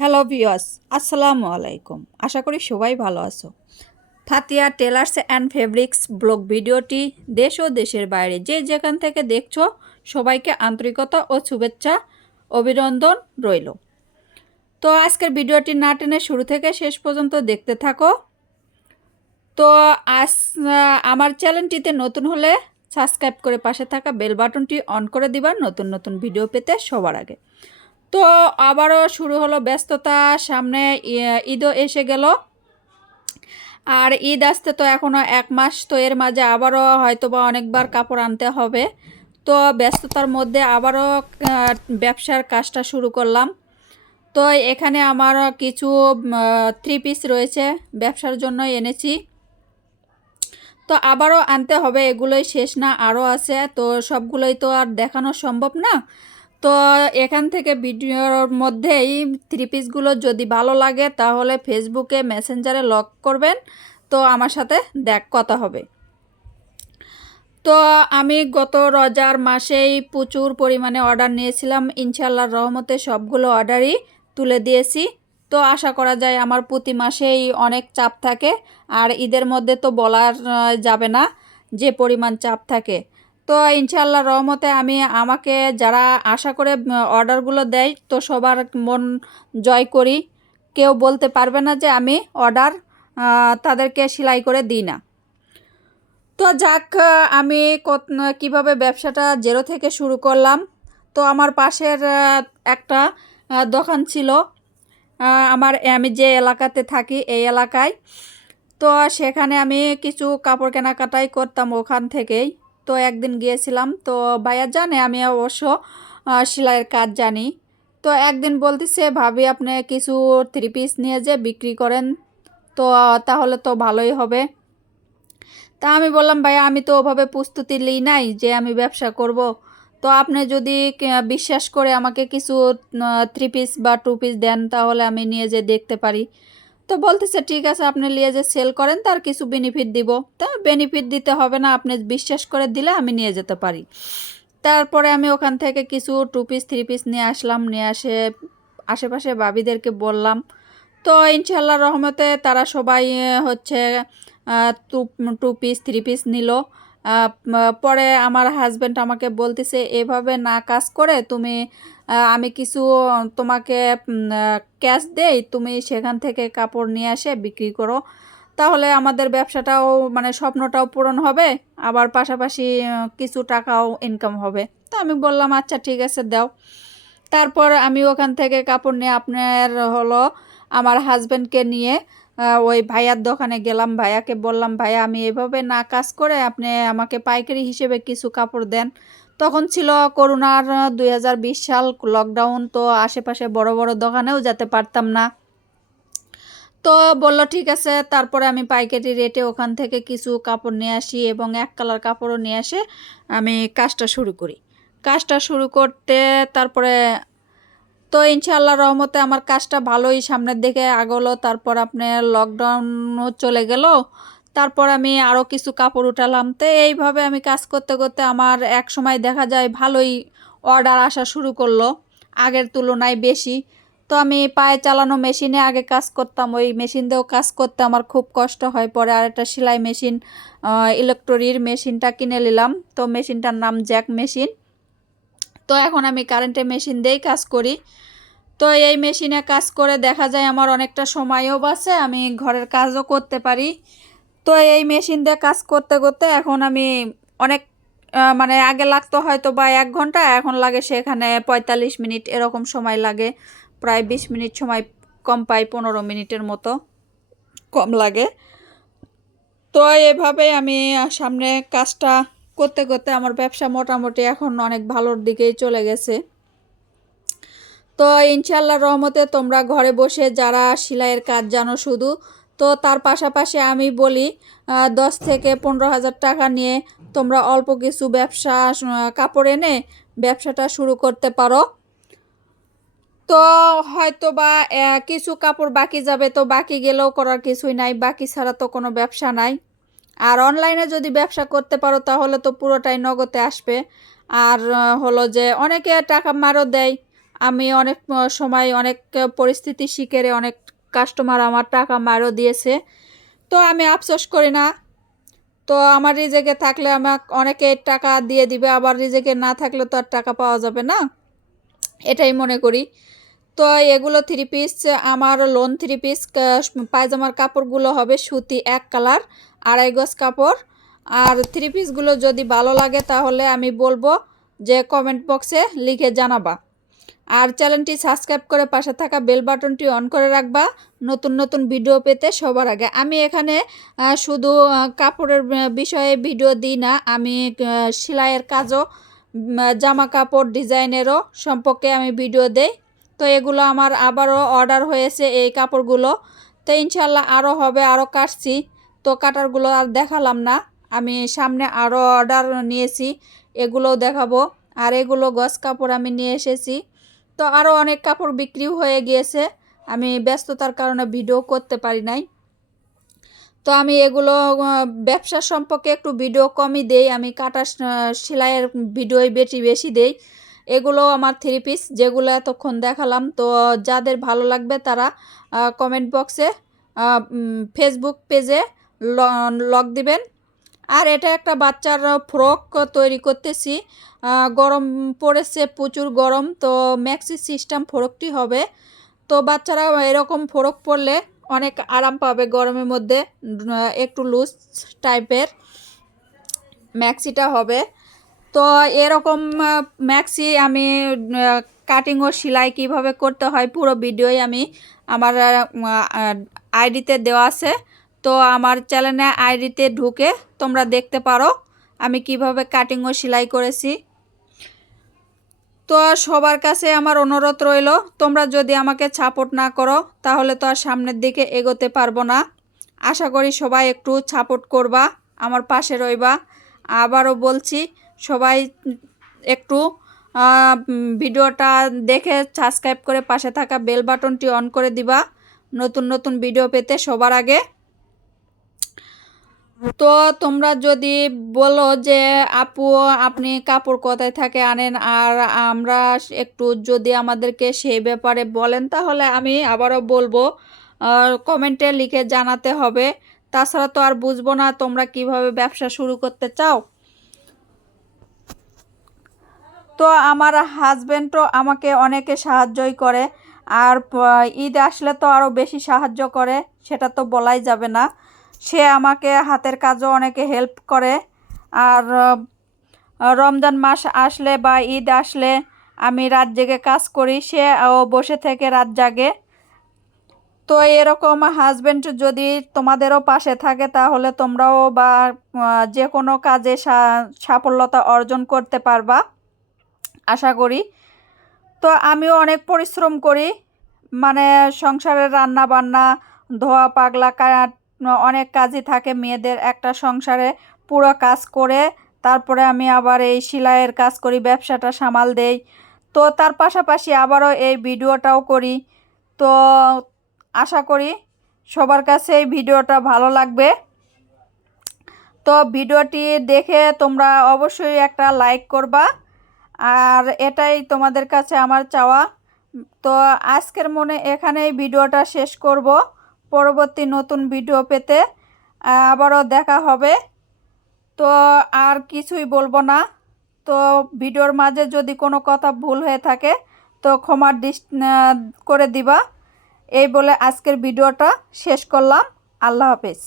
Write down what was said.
Hello ভিওয়াস আসসালামু আলাইকুম। আশা করি সবাই ভালো আছো। Fatiya tailors and fabrics blog ভিডিওটি দেশ ও দেশের বাইরে যে যেখান থেকে দেখছ, সবাইকে আন্তরিকতা ও শুভেচ্ছা, অভিনন্দন রইল। তো আজকের ভিডিওটি না টেনে শুরু থেকে শেষ পর্যন্ত দেখতে থাকো। তো আজ আমার চ্যানেলটিতে নতুন হলে সাবস্ক্রাইব করে পাশে থাকা বেল বাটনটি অন করে দিবা নতুন নতুন ভিডিও পেতে সবার আগে। তো আবারও শুরু হলো ব্যস্ততা, সামনে ঈদও এসে গেল। আর ঈদ আসতে তো এখনও এক মাস, তো এর মাঝে আবারও হয়তো বা অনেকবার কাপড় আনতে হবে। তো ব্যস্ততার মধ্যে আবারও ব্যবসার কাজটা শুরু করলাম। তো এখানে আমার কিছু থ্রি পিস রয়েছে, ব্যবসার জন্য এনেছি। তো আবারও আনতে হবে, এগুলোই শেষ না, আরও আছে। তো সবগুলোই তো আর দেখানো সম্ভব না। তো এখান থেকে ভিডিওর মধ্যেই থ্রি পিসগুলো যদি ভালো লাগে তাহলে ফেসবুকে মেসেঞ্জারে লক করবেন। তো আমার সাথে দেখ কথা হবে। তো আমি গত রজার মাসেই প্রচুর পরিমাণে অর্ডার নিয়েছিলাম। ইনশাল্লাহ রহমতে সবগুলো অর্ডারই তুলে দিয়েছি। তো আশা করা যায় আমার প্রতি মাসেই অনেক চাপ থাকে। আর ঈদের মধ্যে তো বলার যাবে না। যে পরিমাণ চাপ থাকে। তো ইনশাল্লাহ রহমতে আমি আমাকে যারা আশা করে অর্ডারগুলো দেয়, তো সবার মন জয় করি। কেউ বলতে পারবে না যে আমি অর্ডার তাদেরকে সেলাই করে দিই না। তো যাক আমি কীভাবে ব্যবসাটা জেরো থেকে শুরু করলাম, তো আমার পাশের একটা দোকান ছিল আমার, আমি যে এলাকাতে থাকি, এই এলাকায়। তো সেখানে আমি কিছু কাপড় কেনাকাটাই করতাম ওখান থেকেই। তো একদিন গিয়েছিলাম, তো ভাইয়া জানে, আমি অবশ্য সেলাইয়ের কাজ জানি। তো একদিন বলতেছে, ভাবি, আপনি কিছু থ্রি পিস নিয়ে যে বিক্রি করেন, তো, তাহলে তো ভালোই হবে। তা আমি বললাম, ভাইয়া, আমি তো ওভাবে প্রস্তুতি নিই নাই যে আমি ব্যবসা করব। তো আপনি যদি বিশ্বাস করে আমাকে কিছু থ্রি পিস বা টু পিস দেন, তাহলে আমি নিয়ে যে দেখতে পারি। তো বলতেছে, ঠিক আছে, আপনি নিয়ে যে সেল করেন, তার কিছু বেনিফিট দিব। তা বেনিফিট দিতে হবে না, আপনি বিশ্বাস করে দিলে আমি নিয়ে যেতে পারি। তারপরে আমি ওখান থেকে কিছু টু পিস থ্রি পিস নিয়ে আসলাম, নিয়ে আসে আশেপাশে ভাবিদেরকে বললাম। তো ইনশাল্লাহ রহমতে তারা সবাই হচ্ছে two two piece three piece নিল। পরে আমার হাজব্যান্ড আমাকে বলতেছে, এভাবে না কাজ করে তুমি আমি কিছু তোমাকে ক্যাশ দেই, তুমি সেখান থেকে কাপড় নিয়ে আসে বিক্রি করো। তাহলে আমাদের ব্যবসাটাও মানে স্বপ্নটাও পূরণ হবে, আবার পাশাপাশি কিছু টাকাও ইনকাম হবে। তো আমি বললাম আচ্ছা ঠিক আছে, দাও। তারপর আমি ওখান থেকে কাপড় নিয়ে, আপনার হলো আমার হাজব্যান্ডকে নিয়ে ওই ভাইয়ার দোকানে গেলাম। ভাইয়াকে বললাম, ভাইয়া, আমি এভাবে না কাজ করে আপনি আমাকে পাইকারি হিসেবে কিছু কাপড় দেন। তখন ছিল করোনার দুই হাজার বিশ সাল লকডাউন তো আশেপাশে বড় বড় দোকানেও যেতে পারতাম না। তো বলল, ঠিক আছে। তারপরে আমি পাইকারি রেটে ওখান থেকে কিছু কাপড় নিয়ে আসি এবং এক কালার কাপড়ও নিয়ে আসে আমি কাজটা শুরু করি। কাজটা শুরু করতে তারপরে, তো ইনশাআল্লাহ রহমতে আমার কাজটা ভালোই সামনের দিকে আগলো। তারপর আপনার লকডাউনও চলে গেল। তারপর আমি আরও কিছু কাপড় উঠালাম। তো এইভাবে আমি কাজ করতে করতে আমার এক সময় দেখা যায় ভালোই অর্ডার আসা শুরু করল, আগের তুলনায় বেশি। তো আমি পায়ে চালানো মেশিনে আগে কাজ করতাম, ওই মেশিন দিয়েও কাজ করতে আমার খুব কষ্ট হয়। পরে আর একটা সেলাই মেশিন ইলেকট্রির মেশিনটা কিনে নিলাম। তো মেশিনটার নাম জ্যাক মেশিন। তো এখন আমি কারেন্টের মেশিন দিয়েই কাজ করি। তো এই মেশিনে কাজ করে দেখা যায় আমার অনেকটা সময়ও বাঁচে, আমি ঘরের কাজও করতে পারি। তো এই মেশিন দিয়ে কাজ করতে করতে এখন আমি অনেক মানে আগে লাগতো হয়তো বা এক ঘণ্টা, এখন লাগে সেখানে পঁয়তাল্লিশ মিনিট এরকম সময় লাগে, প্রায় বিশ মিনিট সময় কম পাই, পনেরো মিনিটের মতো কম লাগে। তো এভাবে আমি সামনে কাজটা করতে করতে আমার ব্যবসা মোটামুটি এখন অনেক ভালোর দিকেই চলে গেছে। তো ইনশাল্লাহ রহমতে তোমরা ঘরে বসে যারা সেলাইয়ের কাজ জানো শুধু, তো তার পাশাপাশি আমি বলি দশ থেকে পনেরো হাজার টাকা নিয়ে তোমরা অল্প কিছু ব্যবসা কাপড় এনে ব্যবসাটা শুরু করতে পারো। তো হয়তো বা কিছু কাপড় বাকি যাবে, তো বাকি গেলেও করার কিছুই নাই, বাকি ছাড়া তো কোনো ব্যবসা নাই। আর অনলাইনে যদি ব্যবসা করতে পারো, তাহলে তো পুরোটাই নগদে আসবে। আর হলো যে অনেকে টাকা মারও দেয় আমি অনেক সময় অনেক পরিস্থিতি শিখেরে অনেক কাস্টমার আমার টাকা মারও দিয়েছে। তো আমি আফসোস করি না। তো আমার রিজেকে থাকলে আমাকে অনেকে টাকা দিয়ে দিবে, আবার রিজেকে না থাকলে তো আর টাকা পাওয়া যাবে না। এটাই মনে করি। তো এগুলো থ্রি পিস আমার লোন থ্রি পিস পায়জামার কাপড়গুলো হবে সুতি এক কালার আড়াই গজ কাপড়। আর থ্রি পিসগুলো যদি ভালো লাগে তাহলে আমি বলব যে কমেন্ট বক্সে লিখে জানাবা। আর চ্যানেলটি সাবস্ক্রাইব করে পাশে থাকা বেল বাটনটি অন করে রাখবা। নতুন নতুন ভিডিও পেতে সবার আগে। আমি এখানে শুধু কাপড়ের বিষয়ে ভিডিও দিই না। আমি সেলাইয়ের কাজও জামা কাপড় ডিজাইনেরও সম্পর্কে আমি ভিডিও দেই। তো এগুলো আমার আবারও অর্ডার হয়েছে এই কাপড়গুলো। তো ইনশাল্লাহ আরও হবে, আরও কাটছি। তো কাটারগুলো আর দেখালাম না। আমি সামনে আরও অর্ডার নিয়েছি। এগুলোও দেখাবো। আর এগুলো গস কাপড় আমি নিয়ে এসেছি। তো আরও অনেক কাপড় বিক্রিও হয়ে গিয়েছে। আমি ব্যস্ততার কারণে ভিডিও করতে পারি নাই। তো আমি এগুলো ব্যবসা সম্পর্কে একটু ভিডিও কমই দেই। আমি কাটা সেলাইয়ের ভিডিওই বেশি বেশি দেই। এগুলো আমার থ্রি পিস যেগুলো এতক্ষণ দেখালাম। তো যাদের ভালো লাগবে তারা কমেন্ট বক্সে ফেসবুক পেজে লগ দিবেন। আর এটা একটা বাচ্চার ফ্রক তৈরি করতেছি। গরম পড়েছে, প্রচুর গরম, তো ম্যাক্সি সিস্টেম ফ্রকটি হবে। তো বাচ্চারা এরকম ফ্রক পরলে অনেক আরাম পাবে গরমের মধ্যে একটু লুজ টাইপের ম্যাক্সিটা হবে। তো এরকম ম্যাক্সি আমি কাটিং ও সেলাই কীভাবে করতে হয় পুরো ভিডিওই আমি আমার আইডিতে দেওয়া আছে। তো আমার চ্যানেলে আইডিতে ঢুকে তোমরা দেখতে পারো আমি কীভাবে কাটিং ও সেলাই করেছি। তো সবার কাছে আমার অনুরোধ রইল, তোমরা যদি আমাকে সাপোর্ট না করো, তাহলে তো আর সামনের দিকে এগোতে পারব না। আশা করি সবাই একটু সাপোর্ট করবা, আমার পাশে রইবা। আবারও বলছি, সবাই একটু ভিডিওটা দেখে সাবস্ক্রাইব করে পাশে থাকা বেল বাটনটি অন করে দিবা। নতুন নতুন ভিডিও পেতে সবার আগে। তো তোমরা যদি বলো যে, আপু, আপনি কাপড় কোথায় থাকে আনেন? আর আমরা একটু যদি আমাদেরকে সেই ব্যাপারে বলেন, তাহলে আমি আবারও বলব কমেন্টে লিখে জানাতে হবে। তাছাড়া তো আর বুঝব না তোমরা কীভাবে ব্যবসা শুরু করতে চাও। তো আমার হাজব্যান্ডও আমাকে অনেকে সাহায্যই করে, আর ঈদ আসলে তো আরও বেশি সাহায্য করে, সেটা তো বলাই যাবে না। সে আমাকে হাতের কাজও অনেকে হেল্প করে। আর রমজান মাস আসলে বা ঈদ আসলে আমি রাত জেগে কাজ করি, সে বসে থেকে রাত জাগে। তো এরকম হাজব্যান্ড যদি তোমাদেরও পাশে থাকে তাহলে তোমরাও বা যে কোনো কাজে সাফল্যতা অর্জন করতে পারবা, আশা করি। তো আমিও অনেক পরিশ্রম করি। মানে সংসারের রান্না বান্না ধোয়া, পাগলা কা- অনেক কাজই থাকে মেয়েদের। একটা সংসারে পুরো কাজ করে, তারপরে আমি আবার এই সেলাইয়ের কাজ করি, ব্যবসাটা সামাল দেই। তো তার পাশাপাশি আবারও এই ভিডিওটাও করি। তো আশা করি সবার কাছে এই ভিডিওটা ভালো লাগবে। তো ভিডিওটি দেখে তোমরা অবশ্যই একটা লাইক করবা। আর এটাই তোমাদের কাছে আমার চাওয়া। তো আজকের মনে এখানেই ভিডিওটা শেষ করব। পরবর্তী নতুন ভিডিও পেতে আবারও দেখা হবে। তো আর কিছুই বলব না। তো ভিডিওর মাঝে যদি কোনো কথা ভুল হয়ে থাকে, তো ক্ষমার ডিস করে দিবা। এই বলে আজকের ভিডিওটা শেষ করলাম। আল্লাহ হাফেজ।